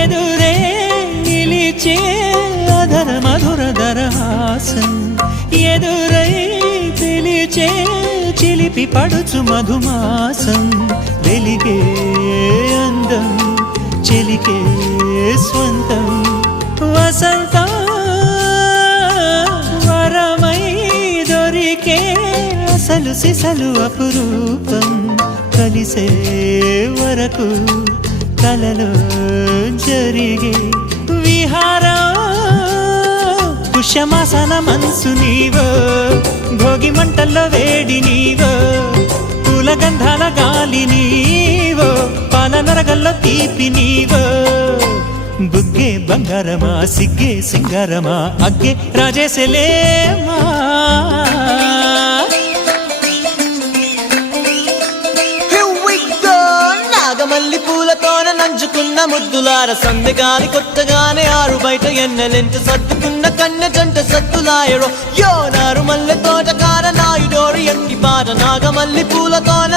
ఎదురే నిలిచే అధర మధుర దరహాసం ఎదురై పిలిచే చిలిపి పడుచు మధుమాసం వెలిగే అందం చెలికే స్వంతం వసంతం వరమై దొరికే అసలు సిసలు అపురూపం కలిసే వరకు కలలో జరిగే విహారం పుష్యమాసన మనసు నీవో భోగి మంటల్లో వేడి నీవో పూల గంధాల గాలి నీవో పాల నరగల్లో తీపి నీవో బుగ్గే బంగారమా సిగ్గే సింగారమా అగ్గే రాజేసలేమా మల్లి పూలతోన నంచుకున్న ముద్దులార సందెగాని కొత్తగానే ఆరు బయట ఎన్నెలెంట సర్దుకున్న కన్నె జంట సత్తులాయరో యో నారు మల్లె తోటకార నాయుడోరు ఎట్టి పాట నాగమల్లి పూలతోన